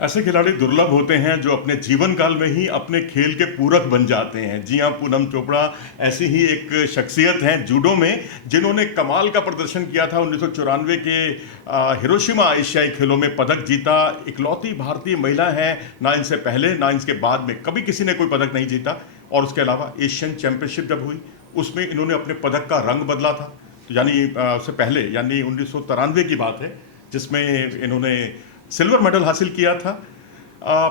ऐसे खिलाड़ी दुर्लभ होते हैं जो अपने जीवन काल में ही अपने खेल के पूरक बन जाते हैं। जी हाँ, पूनम चोपड़ा ऐसी ही एक शख्सियत हैं जूडो में, जिन्होंने कमाल का प्रदर्शन किया था। 1994 के हिरोशिमा एशियाई खेलों में पदक जीता। इकलौती भारतीय महिला हैं, ना इनसे पहले ना इनके बाद में कभी किसी ने कोई पदक नहीं जीता। और उसके अलावा एशियन चैंपियनशिप जब हुई, उसमें इन्होंने अपने पदक का रंग बदला था। तो यानी उससे पहले, यानी 1993 की बात है, जिसमें इन्होंने सिल्वर मेडल हासिल किया था।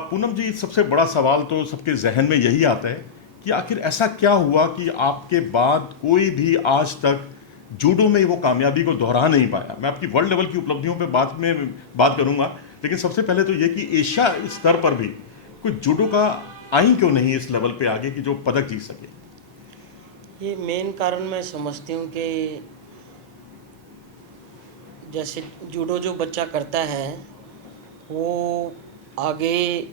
पूनम जी, सबसे बड़ा सवाल तो सबके जहन में यही आता है कि आखिर ऐसा क्या हुआ कि आपके बाद कोई भी आज तक जूडो में वो कामयाबी को दोहरा नहीं पाया। मैं आपकी वर्ल्ड लेवल की उपलब्धियों पे बाद में बात करूंगा, लेकिन सबसे पहले तो ये कि एशिया स्तर पर भी कोई जूडो का आई क्यों नहीं इस लेवल पे आगे कि जो पदक जीत सके। ये मेन कारण मैं समझती हूँ कि जैसे जूडो जो बच्चा करता है वो आगे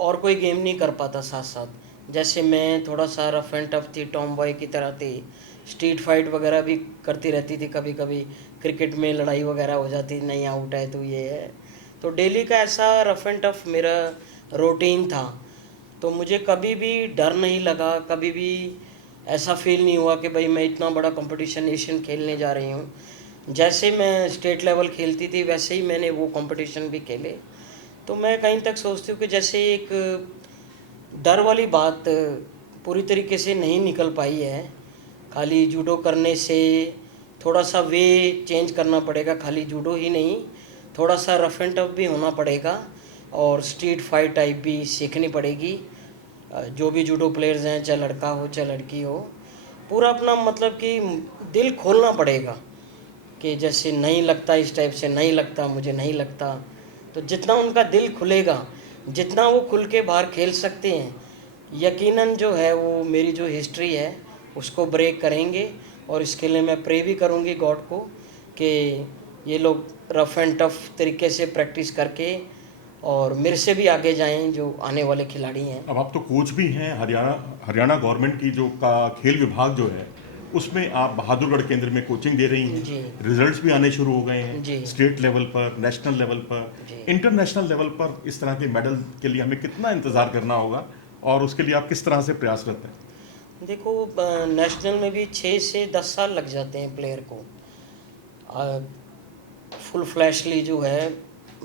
और कोई गेम नहीं कर पाता साथ साथ। जैसे मैं थोड़ा सा रफ एंड टफ थी, टॉम बॉय की तरह थी, स्ट्रीट फाइट वगैरह भी करती रहती थी। कभी कभी क्रिकेट में लड़ाई वगैरह हो जाती, नहीं आउट है तो ये है। तो डेली का ऐसा रफ एंड टफ मेरा रूटीन था। तो मुझे कभी भी डर नहीं लगा, कभी भी ऐसा फील नहीं हुआ कि भाई मैं इतना बड़ा कंपटीशन एशियन खेलने जा रही हूँ। जैसे मैं स्टेट लेवल खेलती थी वैसे ही मैंने वो कंपटीशन भी खेले। तो मैं कहीं तक सोचती हूँ कि जैसे एक डर वाली बात पूरी तरीके से नहीं निकल पाई है। खाली जूडो करने से थोड़ा सा वे चेंज करना पड़ेगा, खाली जूडो ही नहीं, थोड़ा सा रफ एंड टफ भी होना पड़ेगा और स्ट्रीट फाइट टाइप भी सीखनी पड़ेगी। जो भी जूडो प्लेयर्स हैं, चाहे लड़का हो चाहे लड़की हो, पूरा अपना मतलब कि दिल खोलना पड़ेगा कि जैसे नहीं लगता, इस टाइप से नहीं लगता, मुझे नहीं लगता। तो जितना उनका दिल खुलेगा, जितना वो खुल के बाहर खेल सकते हैं, यकीनन जो है वो मेरी जो हिस्ट्री है उसको ब्रेक करेंगे। और इसके लिए मैं प्रे भी करूँगी गॉड को कि ये लोग रफ एंड टफ तरीके से प्रैक्टिस करके और मेरे से भी आगे जाएं जो आने वाले खिलाड़ी हैं। अब आप तो कोच भी हैं। हरियाणा हरियाणा गवर्नमेंट की जो का खेल विभाग जो है, उसमें आप बहादुरगढ़ केंद्र में कोचिंग दे रही हैं। जी रिजल्ट्स भी आने शुरू हो गए हैं, जी स्टेट लेवल पर, नेशनल लेवल पर, जी। इंटरनेशनल लेवल पर। इस तरह के मेडल के लिए हमें कितना इंतज़ार करना होगा और उसके लिए आप किस तरह से प्रयासरत हैं। देखो, नेशनल में भी 6 से 10 साल लग जाते हैं प्लेयर को फुल फ्लैशली जो है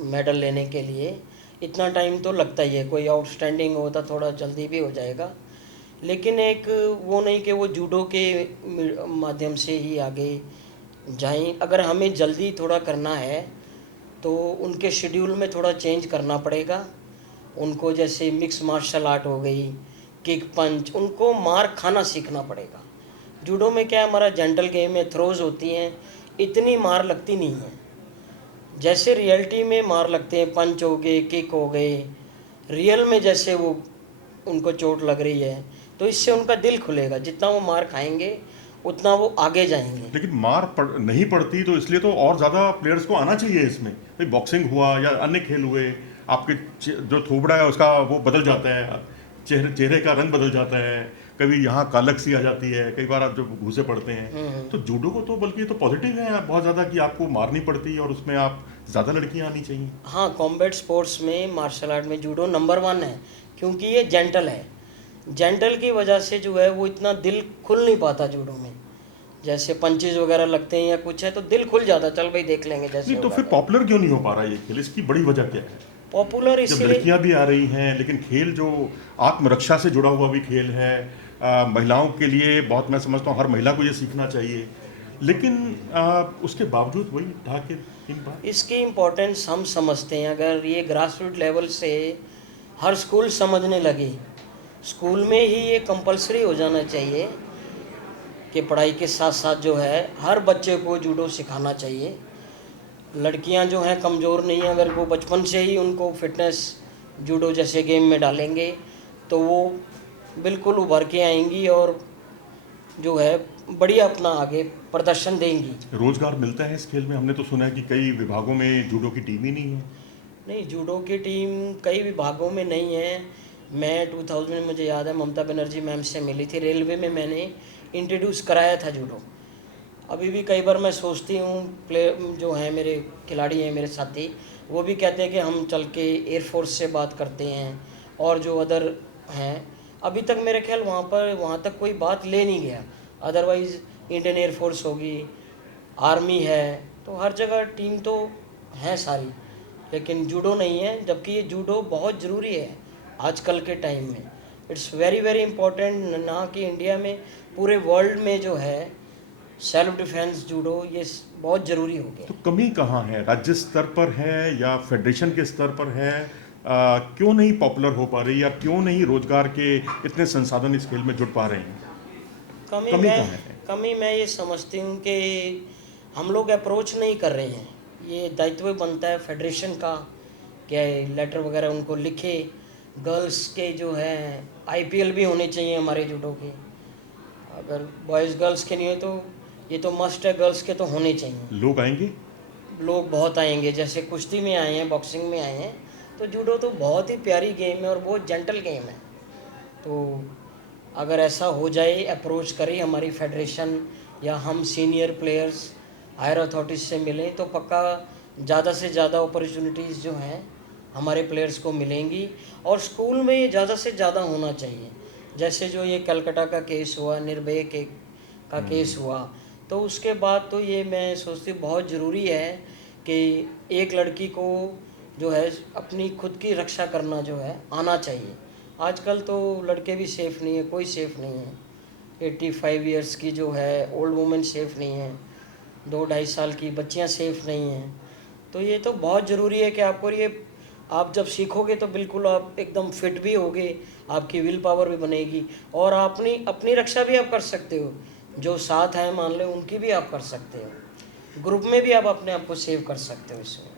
मेडल लेने के लिए। इतना टाइम तो लगता ही है। कोई आउटस्टैंडिंग होता थोड़ा जल्दी भी हो जाएगा, लेकिन एक वो नहीं कि वो जूडो के माध्यम से ही आगे जाएं। अगर हमें जल्दी थोड़ा करना है तो उनके शेड्यूल में थोड़ा चेंज करना पड़ेगा उनको। जैसे मिक्स मार्शल आर्ट हो गई, किक पंच, उनको मार खाना सीखना पड़ेगा। जूडो में क्या है, हमारा जेंटल गेम है, थ्रोज होती हैं, इतनी मार लगती नहीं है जैसे रियलिटी में मार लगते हैं। पंच हो गए, किक हो गए, रियल में जैसे वो उनको चोट लग रही है, तो इससे उनका दिल खुलेगा। जितना वो मार खाएंगे उतना वो आगे जाएंगे। लेकिन नहीं पड़ती, तो इसलिए तो और ज़्यादा प्लेयर्स को आना चाहिए इसमें। भाई बॉक्सिंग हुआ या अन्य खेल हुए, आपके जो थोबड़ा है उसका वो बदल जाता है, चेहरे का रंग बदल जाता है, कभी यहाँ कालक सी आ जाती है, कई बार आप जब घूसे पड़ते हैं। तो जूडो को तो बल्कि ये तो पॉजिटिव है बहुत ज़्यादा कि आपको मारनी पड़ती है और उसमें आप ज़्यादा लड़कियाँ आनी चाहिए। हाँ, कॉम्बैट स्पोर्ट्स में, मार्शल आर्ट में जूडो नंबर 1 है, क्योंकि ये जेंटल है। जेंटल की वजह से जो है वो इतना दिल खुल नहीं पाता जूडो में। जैसे पंचेज वगैरह लगते हैं या कुछ है तो दिल खुल जाता, चल भाई देख लेंगे जैसे नहीं तो होगा। फिर पॉपुलर क्यों नहीं हो पा रहा ये खेल? इसकी बड़ी वजह क्या है? पॉपुलर जब इसलिए, लड़कियां भी आ रही हैं, लेकिन खेल जो आत्मरक्षा से जुड़ा हुआ भी खेल है, महिलाओं के लिए बहुत, मैं समझता हूँ हर महिला को ये सीखना चाहिए, लेकिन उसके बावजूद वही था कि इन बार। इसकी इम्पोर्टेंस हम समझते हैं। अगर ये ग्रास रूट लेवल से हर स्कूल समझने लगे, स्कूल में ही ये कंपलसरी हो जाना चाहिए कि पढ़ाई के साथ साथ जो है हर बच्चे को जूडो सिखाना चाहिए। लड़कियां जो हैं कमज़ोर नहीं हैं, अगर वो बचपन से ही उनको फिटनेस जूडो जैसे गेम में डालेंगे तो वो बिल्कुल उभर के आएंगी और जो है बढ़िया अपना आगे प्रदर्शन देंगी। रोजगार मिलता है इस खेल में? हमने तो सुना है कि कई विभागों में जूडो की टीम ही नहीं है। नहीं, जूडो की टीम कई विभागों में नहीं है। मैं 2000 में, मुझे याद है, ममता बनर्जी मैम से मिली थी, रेलवे में मैंने इंट्रोड्यूस कराया था जूडो। अभी भी कई बार मैं सोचती हूँ, प्ले जो हैं मेरे खिलाड़ी हैं मेरे साथी, वो भी कहते हैं कि हम चल के एयरफोर्स से बात करते हैं, और जो अदर हैं, अभी तक मेरे ख्याल वहाँ तक कोई बात ले नहीं गया। अदरवाइज़ इंडियन एयरफोर्स होगी, आर्मी है, तो हर जगह टीम तो है सारी, लेकिन जूडो नहीं है, जबकि ये जूडो बहुत ज़रूरी है आजकल के टाइम में। इट्स वेरी वेरी इम्पोर्टेंट, ना कि इंडिया में, पूरे वर्ल्ड में जो है सेल्फ डिफेंस जूडो ये बहुत ज़रूरी हो गया। तो कमी कहाँ है? राज्य स्तर पर है या फेडरेशन के स्तर पर है? क्यों नहीं पॉपुलर हो पा रही, या क्यों नहीं रोजगार के इतने संसाधन इस खेल में जुट पा रहे हैं? कमी कमी मैं कहाँ है? कमी मैं ये समझती हूँ कि हम लोग अप्रोच नहीं कर रहे हैं। ये दायित्व बनता है फेडरेशन का, क्या लेटर वगैरह उनको लिखे। गर्ल्स के जो है आईपीएल भी होने चाहिए हमारे जूडो के, अगर बॉयज़ गर्ल्स के नहीं हो तो ये तो मस्ट है, गर्ल्स के तो होने चाहिए। लोग आएंगे? लोग बहुत आएंगे, जैसे कुश्ती में आए हैं, बॉक्सिंग में आए हैं, तो जूडो तो बहुत ही प्यारी गेम है और बहुत जेंटल गेम है। तो अगर ऐसा हो जाए, अप्रोच करें हमारी फेडरेशन या हम सीनियर प्लेयर्स हायर अथॉरिटीज़ से मिलें, तो पक्का ज़्यादा से ज़्यादा अपॉर्चुनिटीज़ जो हैं हमारे प्लेयर्स को मिलेंगी। और स्कूल में ये ज़्यादा से ज़्यादा होना चाहिए। जैसे जो ये कलकत्ता का केस हुआ, निर्भया का केस हुआ, तो उसके बाद तो ये मैं सोचती हूँ बहुत ज़रूरी है कि एक लड़की को जो है अपनी खुद की रक्षा करना जो है आना चाहिए। आजकल तो लड़के भी सेफ़ नहीं है, कोई सेफ़ नहीं है। 85 इयर्स की जो है ओल्ड वुमेन सेफ़ नहीं है, 2-2.5 साल की बच्चियां सेफ़ नहीं हैं। तो ये तो बहुत ज़रूरी है कि आपको ये, आप जब सीखोगे तो बिल्कुल आप एकदम फिट भी होगे, आपकी विल पावर भी बनेगी, और अपनी अपनी रक्षा भी आप कर सकते हो। जो साथ हैं मान लो उनकी भी आप कर सकते हो, ग्रुप में भी आप अपने आप को सेव कर सकते हो इसमें।